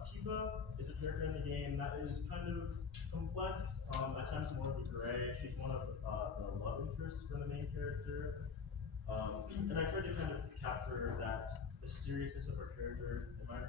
Tifa is a character in the game that is kind of complex, at times more of a gray. She's one of the love interests for the main character. And I tried to kind of capture that mysteriousness of her character in my